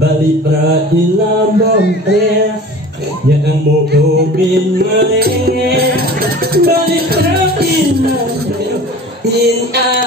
Balik perainan dompet yang mau dobin menengah. Balik perainan in a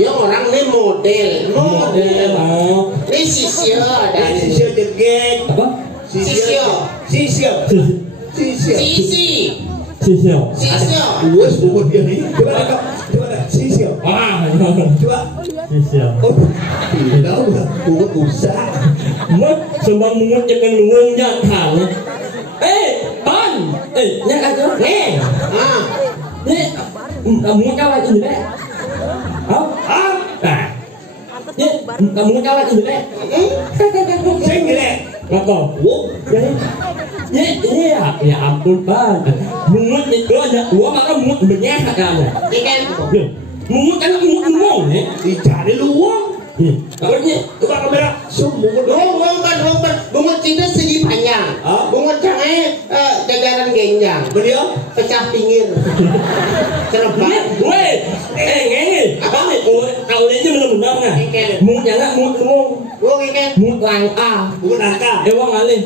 Ya orang ini model mau. Ini sisio dan Sisio degek. Apa? Sisio Sisio. Wes bungut dia nih. Coba sisio. Wah, Coba. sisio. Oh, tidak udah bungut usah. Mất sembang mungut jangan luang jangan. Ban. Nhắc anh đó. Nè. Nè. Muốn cao lại từ đấy. Không? Nè. Muốn cao lại từ đấy. Sing gini. Apa? Ya ampun Pak. Mungut itu ada gua maka mungut bernyata kan. Mungut kan mungut ngomong ya. Dicari luang. Kalau ni Coba kamera. Bungut bungut Cina segi panjang, bungut cangai jajaran genjang, beliau pecah pinggir, cerebat. Weh, ngene. Apa ni? Kalau dia belum benar nah. Mungut jangan mungut ngomong. Mungut langka. bungut nangka. Wong alih.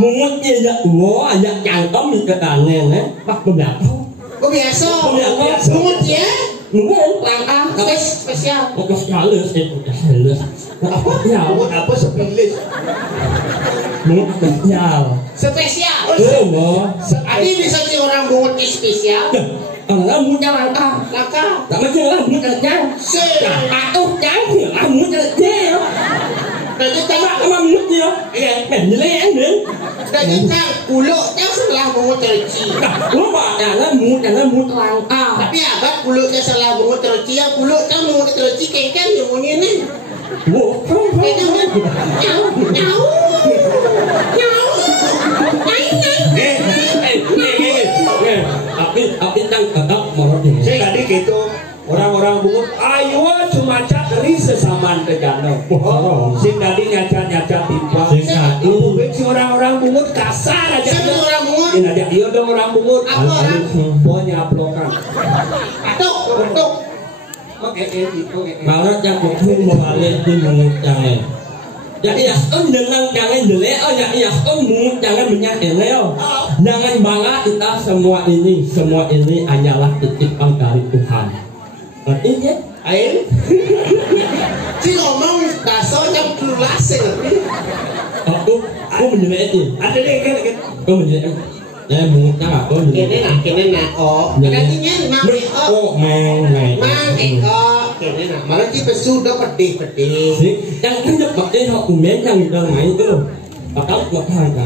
Mungut dia ya gua ya cangkem di ketangan ya. Pak berapa? Kok biasa? Bungut ya? Mungut langka. Spesial. Kok halus itu halus. Apa ya? Bungut apa sepilis? Mungut spesial. Spesial. Adi bisa sih orang bungut spesial. Kalau mungut langka. Tak macam lah mungut langka. Atuh jangan mungut langka. Jadi Sama mungut dia. Menjelek dia. Jadi kuluknya sebelah bungut terci. Lupa jangan mungut langka. Tapi abad kuluknya sebelah bungut terci ya kuluknya bungut terci kengken yang bunyi ini. Tapi tang tetap mau deh. Saya tadi gitu. Orang-orang bungut, ayo cuma cat dari sesamaan kejano. Sing tadi nyacat timbang. Si orang-orang bungut kasar aja. Siapa orang bungut? Ini aja dia dong orang bungut. Apa orang? Pokoknya pelokan. Atuk. Oke. Kalau yang mungkin balik di mungut jangan. Jadi ya dengan jangan jelek, ya mungut jangan menyakit leo. Jangan bangga kita semua ini hanyalah titipan dari Tuhan. Ngerti ya? Ayo. Si ngomong dasarnya pulase ngerti? Aku menjelek ini. Ada deh kan. Aku menjelek. Ya mungutnya aku menjelek. Kene nak oh. Nantinya mang kene nak. Malah kita sudah pedih. Yang kan dapat dia học mấy yang di dalam itu loh. Atau buat harga.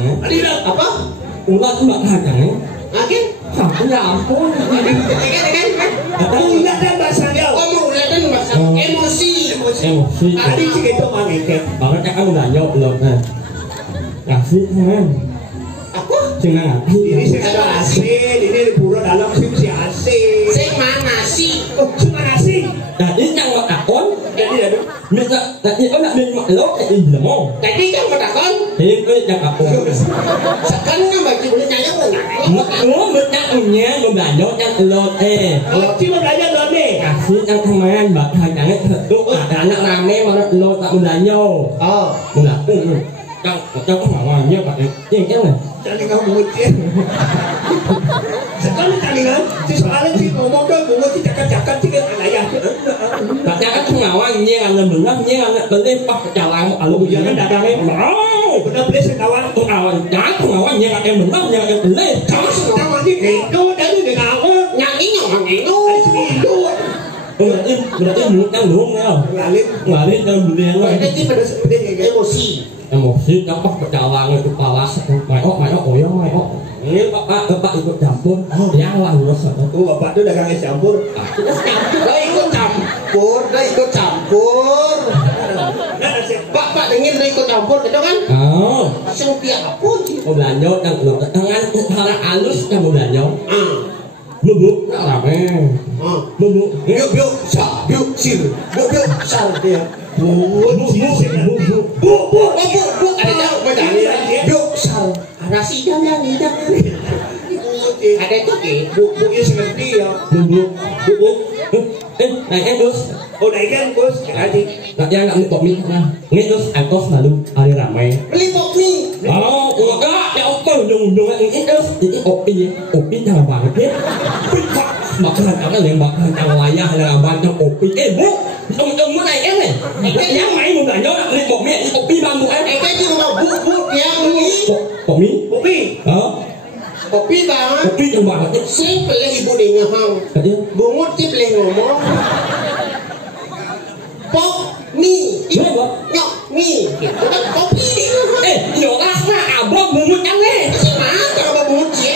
Apa? Ulat buat harga. Akhir? Ya ampun. Ulat dan bahasanya. Ulat dan bahasa emosi. Tadi sih gitu mangket. Banget kan udah nyok loh nah. Kasih kan. Apa? Jangan. Ini ada asin, ini di pura dalam sih si asin. Saya mana sih? Cuma asin. Tadi jangan takon. Jadi ada. Bisa tadi nak beli maklok ini lemong. Tadi kan bertakon. Itu jangan takon. Sekarang bagi boleh nanya pun. Ngomong bertaknya membanyok yang lot Cuma belajar dong nih. Kasih yang teman bak harganya tertuk ada anak rame mana lot tak membanyok. Oh, Membanyok. Kau ngawanya pak. Yang kan? Cari kamu bungut. Sekali cari kan. Si soalnya si ngomong kan bungut si cakap sih kan ayah. Baca kan ngawanya ada benar anak beli pak jalan alu Jangan dagangnya. Mau. Benar beli sekawan. Awan jangan ngawanya yang benar yang beli. Kamu sekawan ini itu dari ngawang. nyanyi itu. Itu. Berarti mulutnya luang ya. Ngalir dan beli Berarti pada emosi. Emosi dampak berjalan kepala mayok oyong ini bapak ikut campur yang lah urus Tuh bapak tuh dagangnya campur. Dah ikut campur. Bapak dengar dah ikut campur gitu kan? Langsung tiap apa sih? Belanja yang tangan hal halus yang belanja bubuk rame bubuk Biuk sir dia. Bu Ada jauh badan biuk sar. Nasi jangan. Ada itu ke? Buknya seperti ya. bubuk naik bos Ikan bos. nanti yang nggak mikop mie terus angkos lalu hari ramai Beli pok mie. enggak ya oke ujung-ujungnya ini terus ini kopi jangan banget ya bakalan akan yang bakalan yang wayah yang abang yang kopi bu ông muốn này em này cái nhang máy một đại nhớ lên bột miệng kopi bang một em cái gì mà bu nhang mi bột mi đó kopi bang kopi yang bang itu simple ibu di ngahang bungut tip le ngomong pop mi nyok mi udah kopi nhiều lah abang bungut yang ni mana kalau bungut je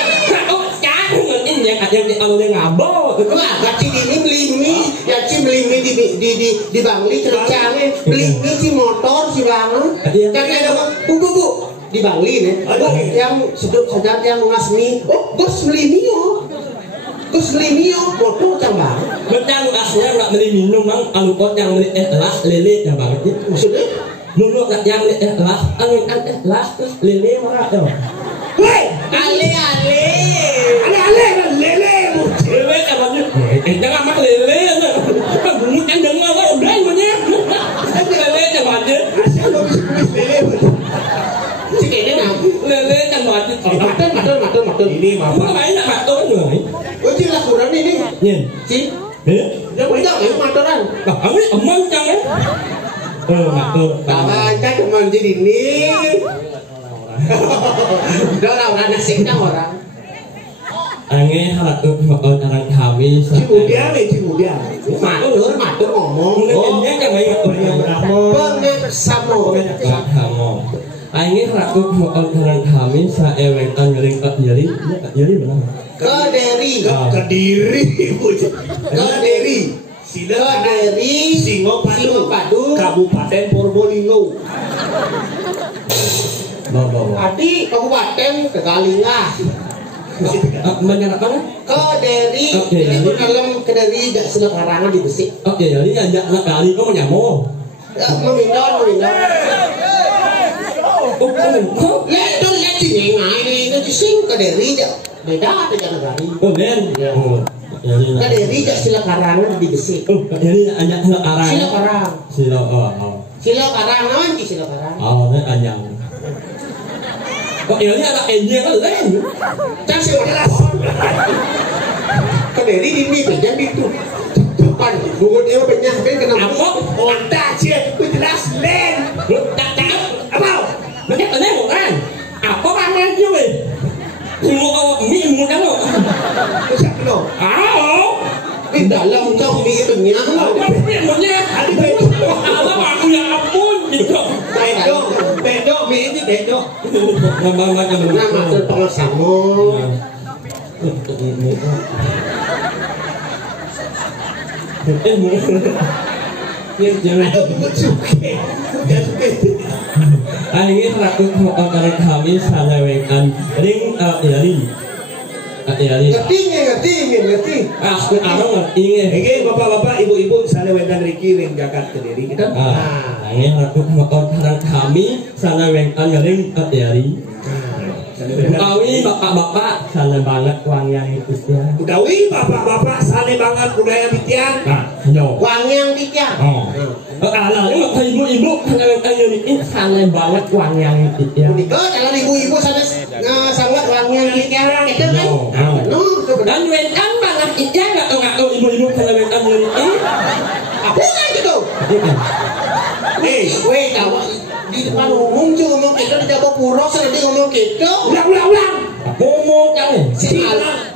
yang kalau dia ngabok nah gaci ini beli mie ya ci beli mie di Bangli cercang beli mie ci motor ci bang kan ada bu di Bangli nih yang sedut saja yang ngas mie gus beli mie motor cang bang betul asnya nggak beli minum bang kalau kau yang beli lah lele ya bang maksudnya dulu yang beli lah angin lah lele mana tuh weh ale jangan mak lele kan bungut yang dengar kan udah banyak lele jangan aja si kene nào lele jangan aja matur ini mama main nak matur người ci laporan ini nhìn ci dia punya matoran kamu emang jangan matur kan teman jadi ini udah orang nasi orang nghe là tôi ở đằng kami Cibu dia matur ngomong nhớ cho mấy vâng samo anh nghe là tôi ở đằng kami sa event anh ring ở jadi mana Kediri Singopadu Kabupaten Probolinggo Adi Kabupaten Tegalinga menyatakan Kediri itu dalam Kediri tidak selekarangan di besi jadi ajak nak kali kau menyamuk memindon lihat sini ngai itu sing Kediri beda dengan negari Kediri tidak selekarangan di besi jadi ajak selekarangan silakarang nanti silakarang ini ajak kok ini anak enjing kan lain kan saya jelas Kediri ini banyak itu depan bungut dia banyak kan kenapa onta cie jelas lain apa banyak ada bukan apa pangan juga mau mie mau kan lo siapa lo di dalam trong mie banyak apa mie banyak ada betul apa aku yang ampun gitu bedok mie itu bedok nama pengasamo anh nghĩ là tôi không có cái thảo với sao này về cần ring ngerti aku ngerti oke bapak-bapak ibu-ibu sana wedan Riki ring Jakarta Kediri kita ini aku mau kami sana wedan ring Udawi bapak-bapak sana banget wangian itu ya. Udawi bapak-bapak sana banget budaya Bitian. Wangian Bitian. Kalau ini waktu ibu-ibu ini sana banget wangian itu ya. Kalau ibu-ibu sana sangat wangian Bitian itu kan. Dan wedan banget itu nggak tahu ibu-ibu sana wedan ini. Apa lagi tuh? Weh tahu. Di depan umum juga ngomong gitu di Jawa Puro sana dia ngomong gitu ulang ngomong jangan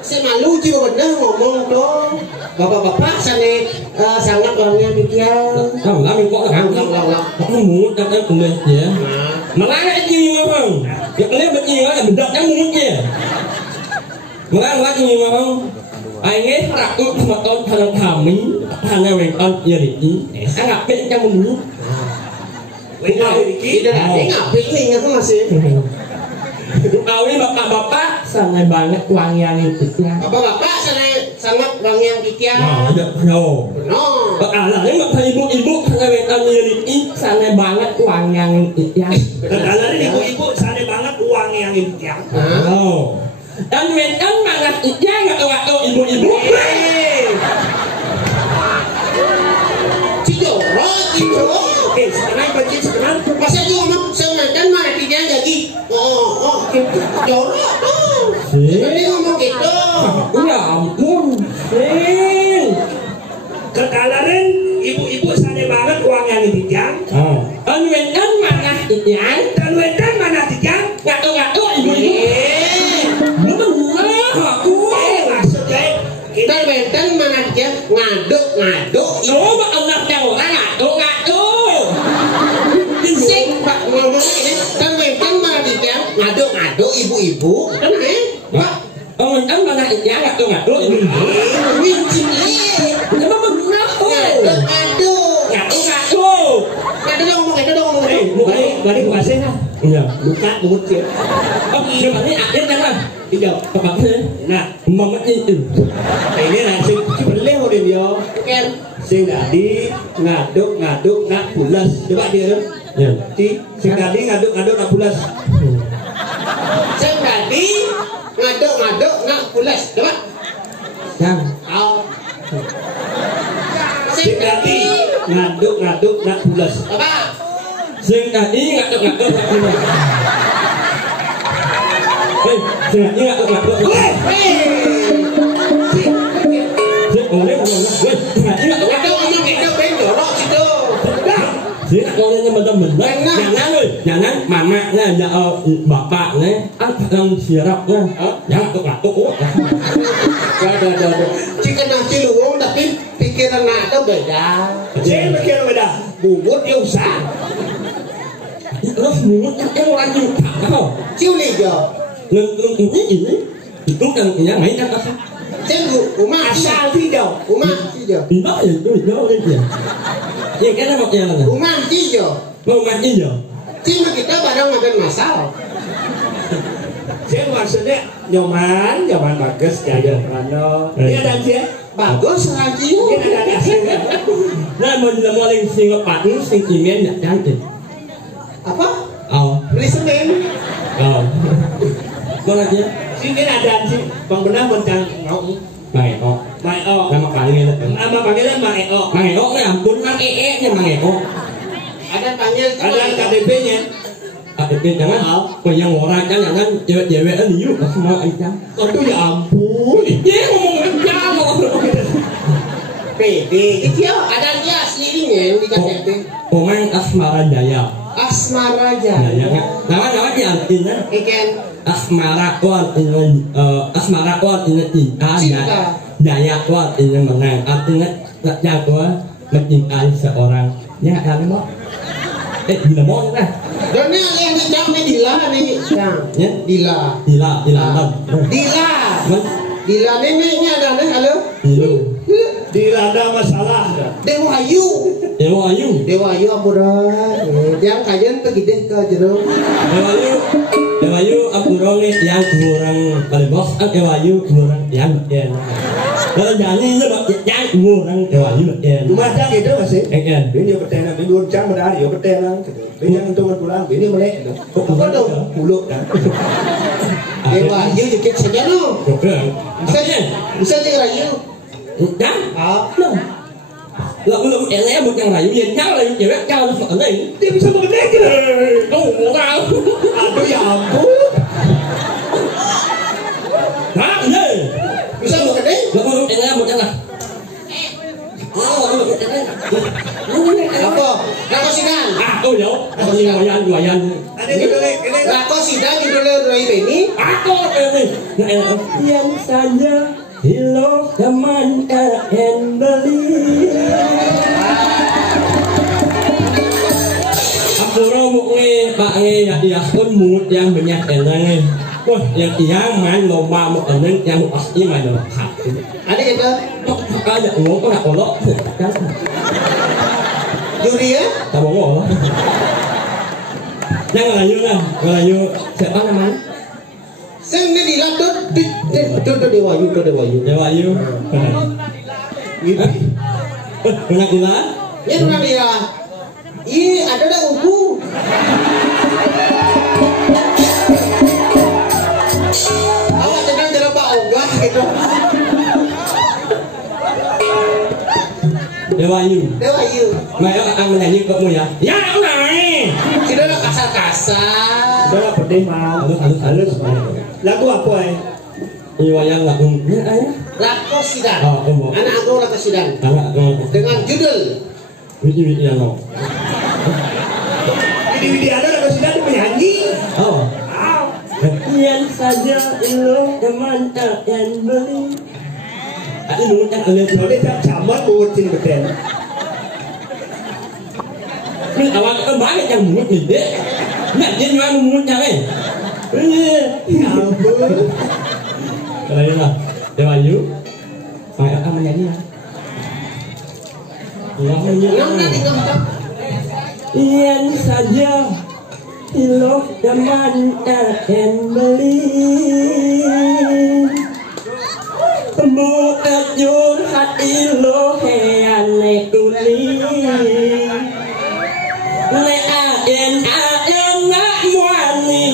si malu juga bener ngomong dong bapak-bapak sana sangat orangnya Bitian ulang aku mau datang kuliah ya malah ini ngomong ya kalian begini kan bedaknya mungkin malah ini ngomong anh rakut sama tahun kami hanya wekan jadi sangat penting menurut tidak ada ngapain itu masih Awi bapak-bapak sangat banget wangian itu ya. Bapak-bapak sangat wangian Bitian. No. Anak ini nggak ibu-ibu sangat wetan ini sangat banget wangian itu ya. Anak ini ibu-ibu sangat banget wangian Bitian. Dan wetan banget itu ya nggak tahu ibu-ibu. Cidoro. Sekarang bagi sekarang masa dia ngomong semantan mana dia lagi jorok tuh dia ngomong gitu ya ampun Tan wetan mana ikan? Tan wetan mana ikan? Ngato ibu-ibu. Bener aku. Maksudnya Tan wetan mana ikan? Ngaduk. Coba anaknya orang ngato. Sing Pak ngomong ini tan wetan mana ikan? Ngaduk ibu-ibu. Kan Pak. Wetan mana ikan? Ngato ibu-ibu. Winci. Emang bener. Ngomong. balik ke pasien lah. Iya. Luka bungut sih. Oh, siapa ni akhir kan? Tidak. Apa sih? Nah, Mama itu. ini nanti beli udah dia. Ken. Sing tadi ngaduk nak pulas. Coba dia tu. Ya. Sing tadi ngaduk nak pulas. Sing tadi ngaduk nak pulas. Coba. Yang. Au. Sing tadi ngaduk nak pulas. Apa? Sing tadi ngaduk nak pulas. Sing tadi ngaduk. Sing boleh ngomong. Sing tadi ngaduk. Ngomong kita pengen jorok situ. Sing ngomongnya bener-bener. Jangan mamanya ya bapaknya yang siapnya. Jangan ngaduk. Ada. Jika nasi luwung tapi pikiran nak tu beda. Saya mikir beda. Bungut dia usah. Terus mulut yang lagi apa? Ciu ni je. Ini itu kan yang main kan apa? Cikgu, rumah Asal tidak. Rumah je. Itu itu dia. Yang kan apa yang mana? Rumah je. Mau mati je. Cuma kita barang makan masal. Saya maksudnya nyaman bagus gaya Prano. Ini ada sih. Bagus lagi. Ini ada hasilnya. Nah, mau mulai Singapura, sing kimen ya cantik. Apa? Oh, Beli semen. oh. Mana dia? Sini ada sih. Bang Benar mencang ngau. Mangeo. Nama panggil. Nama panggilan Mangeo. Mangeo ni ampun mang nya Mangeo. Ada panggil. Ada KTP-nya. Jangan, kau yang orang jangan cewek-cewek ni yuk semua aja. Aduh ya ampun. Dia ngomong aja. PD. Itu ada dia aslinya di KTP. Pemain Asmara Jaya. Asmara Jaya. Jaya. Nama dia artinya Ikan. Asmara kuat ini cinta. Jaya kuat ini menang. Artinya jago mencintai seorang. Ya kan mo? Bila mo na. Dan ni yang dijam ni Dila ni sekarang. Ya? Dila. Dila. Dila ni ada ni halo. Tidak ada masalah. Dewa Ayu. Dewa Ayu ampura. Yang kajian pergi deh ke jeruk. Dewa Ayu apurong yang kurang paling bos. Dewa Ayu kurang yang kalau jangan yang kurang Dewa Ayu Rumah dah gitu masih. Kan. Ini bertena, ini uncang benar, ya bertena. Ini yang untuk pulang, ini melek. Apa dong? Pulut dah. Dewa Ayu dikit saja no. Bisa cek Ayu. Jangan. Ah. Lalu elnya bukan rayu, yang kau rayu cewek kau harus mengenai. Dia bisa mengenai kita. Oh, wow. Aduh ya ampun. Hah, ini. Bisa mengenai? Lalu elnya bukan lah. Apa? Rako sidang. Oh ya. Lumayan. Ada judulnya ini. Rako sidang judulnya Roy Beni. Aku ini. Yang saja. Hello, teman and beli. Aku romuk ni, pak ni, ya pun mulut yang banyak elang. Wah, yang main lomba mau elang yang pasti main dalam hati. Ada kita. Ada ngomong kau nak olok, kan? Juri ya? Tak bohong. Jangan layu siapa namanya? Sing ni dilatut itu Dewa Ayu. Dewa Ayu. Benar gila? Ya benar dia. Ih, ada dah ubu. Awak jangan jalan Pak Ogah gitu. Dewa Ayu. Maya akan menyanyi kamu ya. Ya, nai. Kita nak kasar-kasar. Sudah pedih mau. Halus. Lagu apa Wayang lagu. Rako Sidang. Oh, Anak aku Rako Sidang. Anak aku. Dengan judul Wiji yang mau. Widiana dan sudah penyanyi. Oh. Yang saja lo teman yang beli. Ini yang lihat Boleh tak camat buat sini betul. Ini awak banyak yang mulut ni dek. Nak dia jual mulutnya kan? Ampun. Kalau ini lah, Dewa Ayu, saya akan menyanyi ya. Allah menyanyi. Yang saja iloh teman akan beli. Buat curhat iloh yang nekuli. Nek aen nak muani.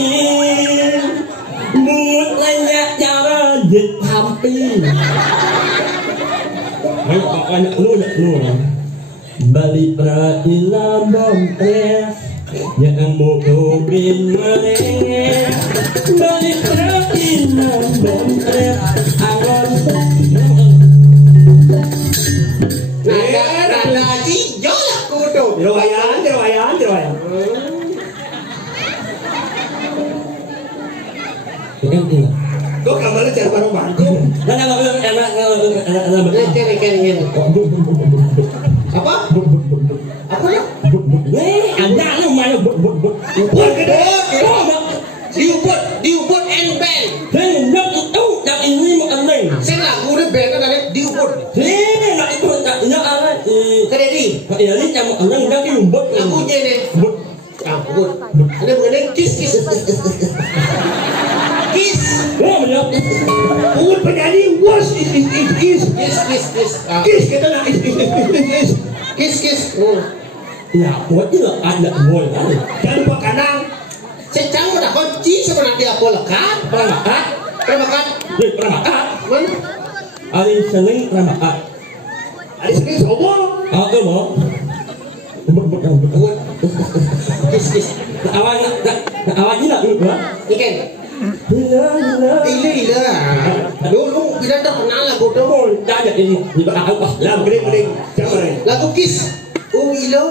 Mulut banyak cara ditampi. Ayo banyak lu. Balik perila bompres. Yang mungkin merengek. Balik perila bompres. Angon. Nada hijau lah kudu. Jerowayan. Kok kamarnya cari barang bangku? Apa? Apa ya? Ada lu mana Ubud gede. Diubud and band. nak itu yang ini mengenai. Saya lagu udah band kan ada diubud. Nak itu nak apa? Kededi. Ini yang mengenai dah diubut. Lagunya nih. Ubud. Ada mengenai kiss. Oh benar. Ubud penyanyi was is. Kiss kita nak is. Kiss. Ya, buat itu ada boleh. Jangan lupa kanang. Secang udah kunci sebenarnya apa lekat? Peramakat. Mana? Hari Senin peramakat. Hari Senin semua. Aku mau. Kiss. Awalnya nak dulu. Ikan. Ila. Dulu kita terkenal lagu tu. Dah ada ini. Lagu Kiss. Oh ila.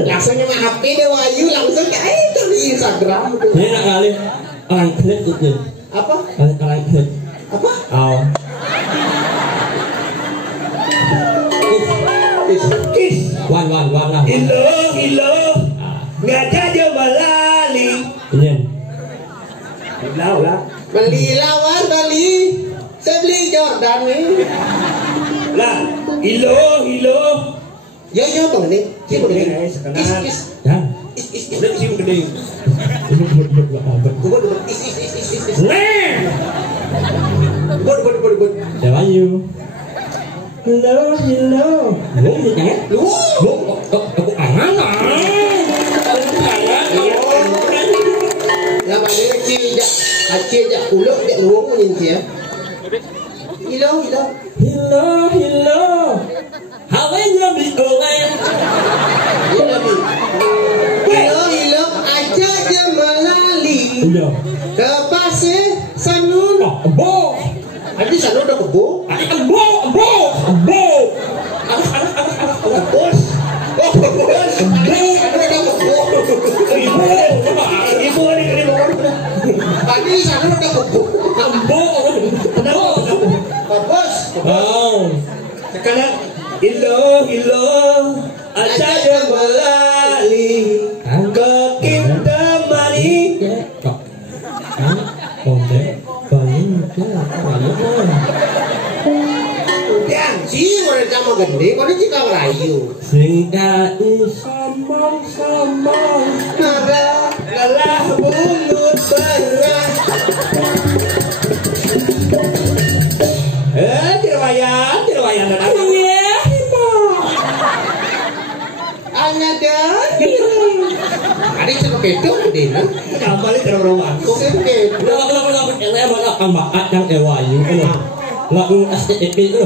Langsungnya mah HP Dewa Ayu langsung kayak itu di Instagram. Ini nak kali orang klik itu. Apa? Orang klik. Apa? Oh. Kiss. Wan lah. Ilo. Ngajak dia melali. Ini. Lah. Beli lawan Bali. Saya beli Jordan ni. Lah. Ilo. Yo bang ni. Kiss. Ya. Udah isi gede. Ubud. Is. Nah. Ubud. Dewa Ayu. Hello. Lu ni kan? Lu aku angan. Yang mana kecil jak uluk jak luang ni dia. Ilo. Hello. Hawanya bi orang. Ilo ajak dia melali ke pasir Sanun. Bo. Ada Sanun dah kebo. Bo. Bos. Ibu ni kena bawa. Tadi Sanun dah kebo. Bos. Sekarang ilo ajak dia melali ke kita mari. Yang si mereka mau gede, kau ni cikang rayu. Singkat sambang. Lelah bulut berah. Jerowayan dan apa? Ada. Ada cakap itu gede kan? Kembali ke rumah. Sedikit. Yang Dewa Ayu. Lagu STP itu.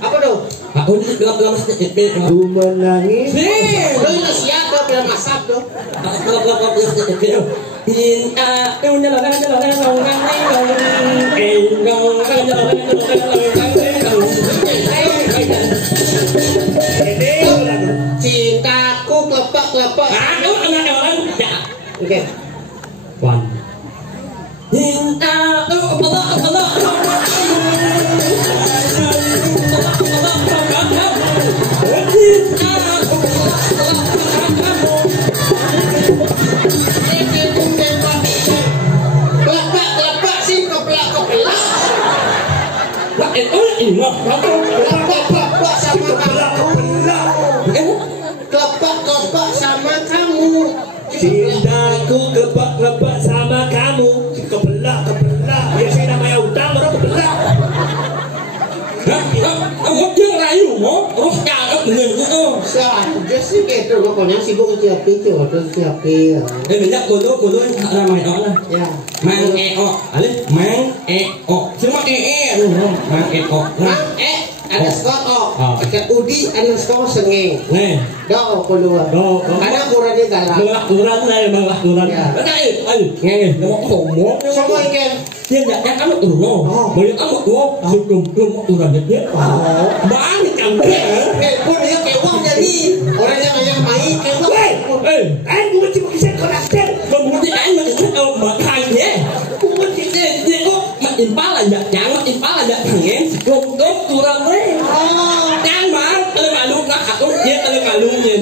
Apa tu? Aku ni lagu STP. Ku menangis. Lo ini siapa bila masak tu? Lagu STP itu. Cintaku kelepek-kelepek. anak orang ya. Oke. One. Cinta Kepak sama kamu. Cintaku kepak-kepak sama kamu. Kebelah. Biasanya namanya utang, orang kebelah. Ông chưa raอยู่nó nó chả có người của tôi. Sao? Just cái tụi nó còn nhắn xí bụng chưa tí chưa tôi chưa tí. Đây mình nhắc cô tôi ra mày đó này. Mang à lên mang chứ mắc luôn không? Mang underscore ikat udi underscore sengeng. Nih. Do kedua. Karena kurang dia galak. Kurang đây kurang. Đây, nghe nó có hồn muốn. Semua ikan. Dia enggak kan itu loh. Boleh kamu tuh sebelum kurang dia. Bang kan. Pun dia kewang jadi orang yang main kewang. Bukan cuma kisah karakter. Kemudian anh mà thích mà thành thế. Cũng có chuyện gì có mà impal aja, jangan impal aja pengen cukup kurang deh. Jangan mà lu nggak aku dia kalau maluin.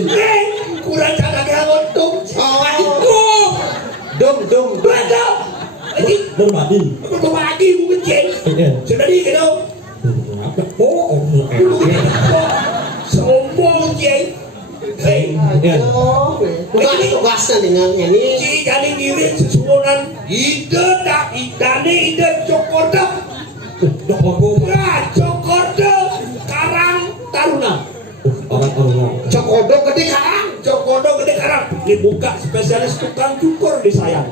Kurang cara untuk. Dum. Berbadi mungkin cek. Sudah di gitu. Sombong cek. Bahasa dengan nyanyi. Jadi ngirit sesuonan ide Cokodo. Cokodo Karang Taruna. Cokodo gede karang. Dibuka spesialis tukang cukur di sayang.